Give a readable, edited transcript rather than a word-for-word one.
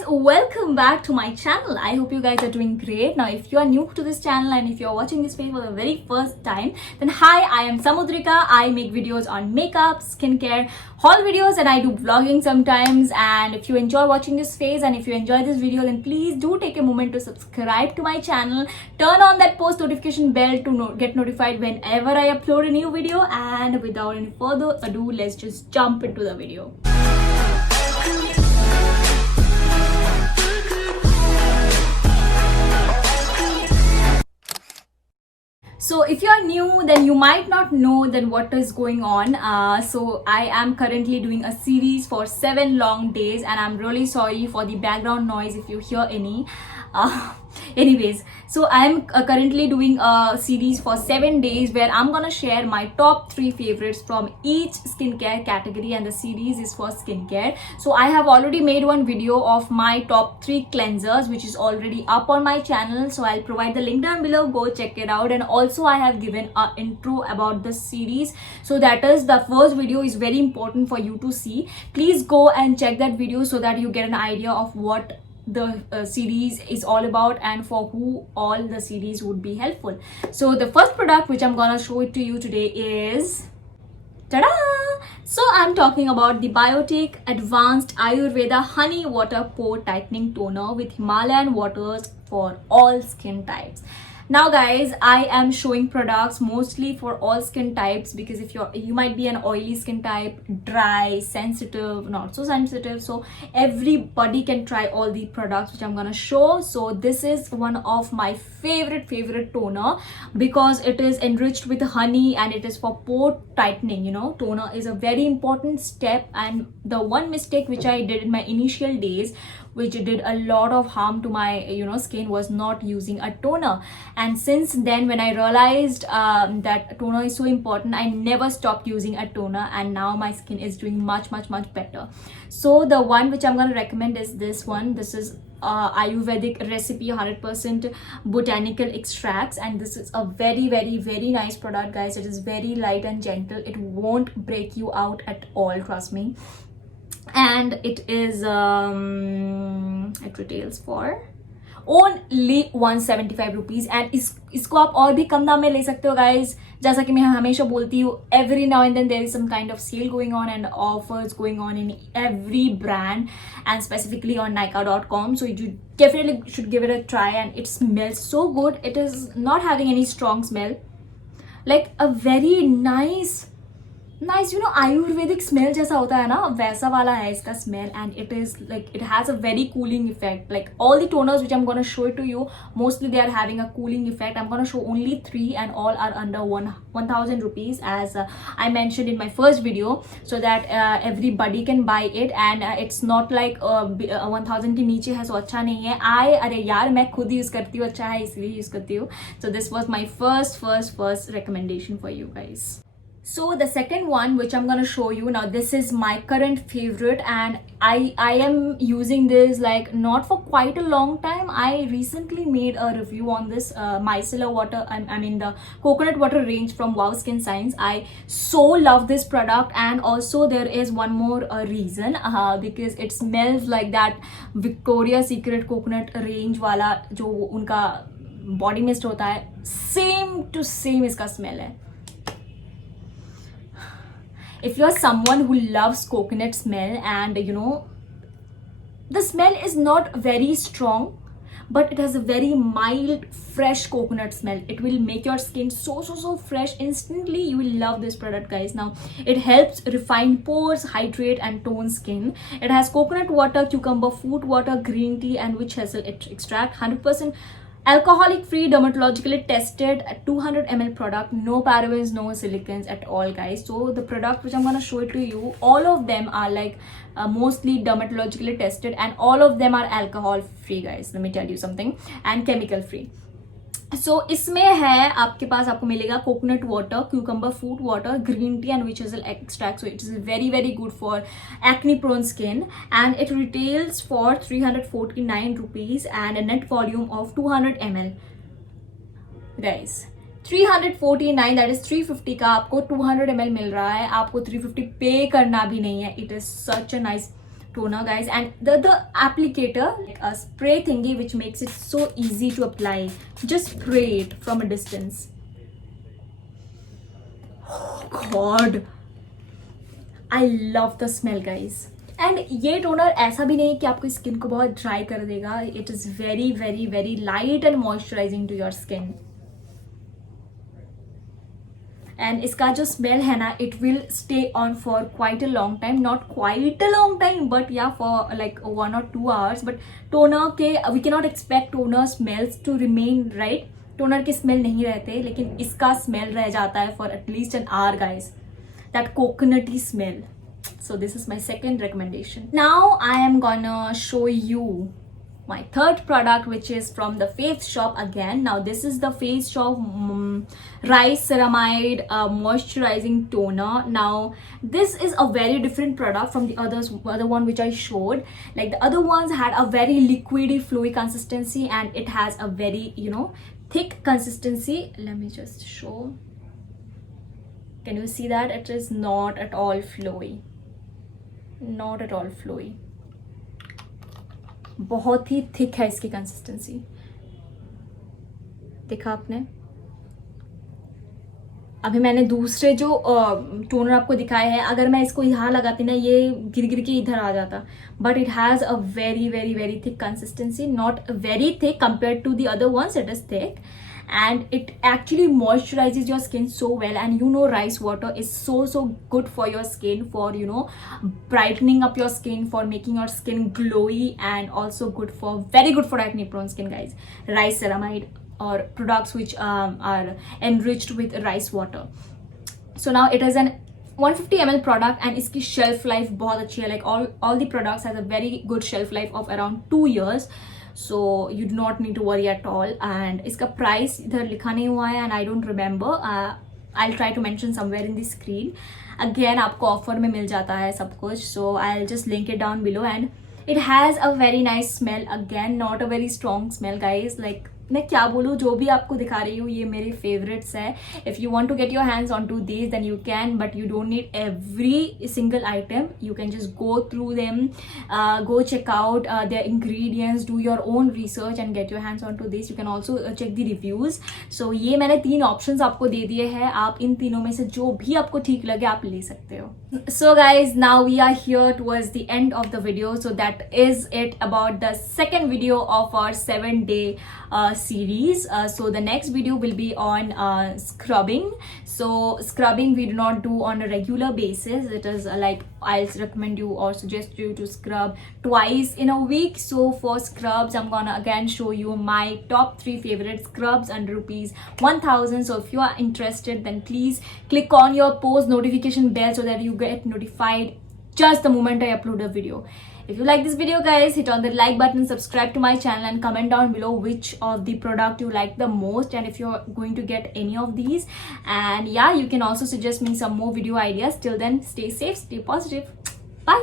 guys, welcome back to my channel. I hope you guys are doing great. Now if you are new to this channel and if you are watching this video for the very first time, then hi, I am Samudrika. I make videos on makeup, skincare, haul videos, and I do vlogging sometimes. And if you enjoy watching this phase and if you enjoy this video, then please do take a moment to subscribe to my channel, turn on that post notification bell to get notified whenever I upload a new video. And without any further ado, let's just jump into the video. So if you are new, then you might not know then what is going on. So I am currently doing a series for 7 long days, and I'm really sorry for the background noise if you hear any. Anyways, so I'm currently doing a series for 7 days where I'm gonna share my top 3 favorites from each skincare category, and the series is for skincare. So I have already made one video of my top 3 cleansers which is already up on my channel, so I'll provide the link down below. Go check it out. And also I have given an intro about this series, so that is the first video is very important for you to see. Please go and check that video so that you get an idea of what the series is all about and for who all the series would be helpful. So the first product which I'm gonna show it to you today is ta-da! So I'm talking about the Biotique Advanced Ayurveda Honey Water Pore Tightening Toner with Himalayan waters for all skin types. Now guys, I am showing products mostly for all skin types, because if you might be an oily skin type, dry, sensitive, not so sensitive, so everybody can try all the products which I'm gonna show. So this is one of my favorite toner because it is enriched with honey and it is for pore tightening. You know, toner is a very important step, and the one mistake which I did in my initial days, which did a lot of harm to my skin, was not using a toner. And since then, when I realized that toner is so important, I never stopped using a toner, and now my skin is doing much better. So the one which I'm going to recommend is this one. This is Ayurvedic recipe, 100% botanical extracts, and this is a very nice product, guys. It is very light and gentle. It won't break you out at all, trust me. And it is it retails for only 175 rupees, and इसको आप और भी कम दाम में ले सकते हो guys. जैसा कि मैं हमेशा बोलती हूँ, every now and then there is some kind of sale going on and offers going on in every brand, and specifically on Nykaa.com. So you definitely should give it a try, and it smells so good. It is not having any strong smell, like a very nice Ayurvedic smell जैसा होता है ना, वैसा वाला है इसका smell. And it is like, it has a very cooling effect. Like all the toners which I'm gonna show it to you, mostly they are having a cooling effect. I'm gonna show only 3, and all are under 1,000 rupees, as I mentioned in my first video, so that everybody can buy it. And it's not like 1,000 के नीचे है, so अच्छा नहीं है. अरे यार, मैं खुद यूज करती हूँ, अच्छा है इसलिए यूज करती हूँ. So this was my first recommendation for you guys. So the second one which I'm gonna show you now, this is my current favorite, and I am using this like not for quite a long time. I recently made a review on this micellar water, I mean the coconut water range from Wow Skin Science. I so love this product, and also there is one more reason, because it smells like that Victoria's Secret coconut range वाला जो उनका body mist होता है, same to same इसका smell है. If you're someone who loves coconut smell, and the smell is not very strong, but it has a very mild, fresh coconut smell. It will make your skin so fresh instantly. You will love this product, guys. Now it helps refine pores, hydrate and tone skin. It has coconut water, cucumber fruit water, green tea and witch hazel extract. 100% alcoholic free, dermatologically tested, 200 ml product, no parabens, no silicons at all, guys. So the product which I'm gonna show it to you, all of them are like mostly dermatologically tested, and all of them are alcohol free, guys. Let me tell you something, and chemical free. So इसमें है आपके पास, आपको मिलेगा coconut water, cucumber fruit water, green tea and witch hazel extract. So it is very good for acne prone skin, and it retails for 349 rupees and a net volume of 200 ml, guys. 349, that is 350 का आपको 200 ml मिल रहा है. आपको 350 पे करना भी नहीं है. It is such a nice toner, guys, and the applicator, like a spray thingy which makes it so easy to apply. Just spray it from a distance. Oh god, I love the smell, guys. And ये toner ऐसा भी नहीं कि आपको skin को बहुत dry कर देगा. It is very very very light and moisturizing to your skin. And इसका जो स्मेल है ना, it will stay on for quite a long time. Not quite a long time, but yeah for like 1 or 2 hours. But toner के we can not expect toner smells to remain, right. Toner के smell नहीं रहते, लेकिन इसका smell रह जाता है for at least an hour, guys. That coconutty smell. So this is my second recommendation. Now I am gonna show you my third product, which is from the Face Shop again. Now this is the Face Shop Rice Ceramide Moisturizing Toner. Now this is a very different product from the other one which I showed. Like the other ones had a very liquidy fluid consistency, and it has a very, you know, thick consistency. Let me just show. Can you see that? It is not at all flowy. Not at all flowy. बहुत ही thick है इसकी consistency. देखा आपने? अभी मैंने दूसरे जो toner आपको दिखाए हैं, अगर मैं इसको यहाँ लगाती ना, ये गिर गिर के इधर आ जाता. But it has a very very very thick consistency. Not very thick compared to the other ones, it is thick. And it actually moisturizes your skin so well. And you know, rice water is so good for your skin, for, you know, brightening up your skin, for making your skin glowy, and also very good for acne prone skin, guys. Rice ceramide, or products which are enriched with rice water. So now it is an 150 ml product, and इसकी shelf life बहुत अच्छी है. Like all the products has a very good shelf life of around 2 years. So you do not need to worry at all. And इसका price इधर लिखा नहीं हुआ है, and I don't remember. I'll try to mention somewhere in the screen. Again, आपको offer में मिल जाता है सब कुछ. So I'll just link it down below. And it has a very nice smell. Again, not a very strong smell, guys. Like, मैं क्या बोलूँ, जो भी आपको दिखा रही हूँ ये मेरे फेवरेट्स है. If you want to get your hands on to these then you can, but you don't need every single item. You can just go through them, go check out their ingredients, do your own research and get your hands on to this. You can also check the reviews. So ये मैंने 3 options आपको दे दिए हैं. आप इन तीनों में से जो भी आपको ठीक लगे आप ले सकते हो. So guys, now we are here towards the end of the video. So that is it about the second video of our 7-day series. So the next video will be on scrubbing. So scrubbing we do not do on a regular basis. It is like I'll recommend you or suggest you to scrub twice in a week. So for scrubs, I'm gonna again show you my top 3 favorite scrubs under ₹1000. So if you are interested, then please click on your post notification bell so that you get notified just the moment I upload a video. If you like this video, guys, hit on the like button, subscribe to my channel, and comment down below which of the product you like the most, and if you're going to get any of these. And yeah, you can also suggest me some more video ideas. Till then, stay safe, stay positive. Bye.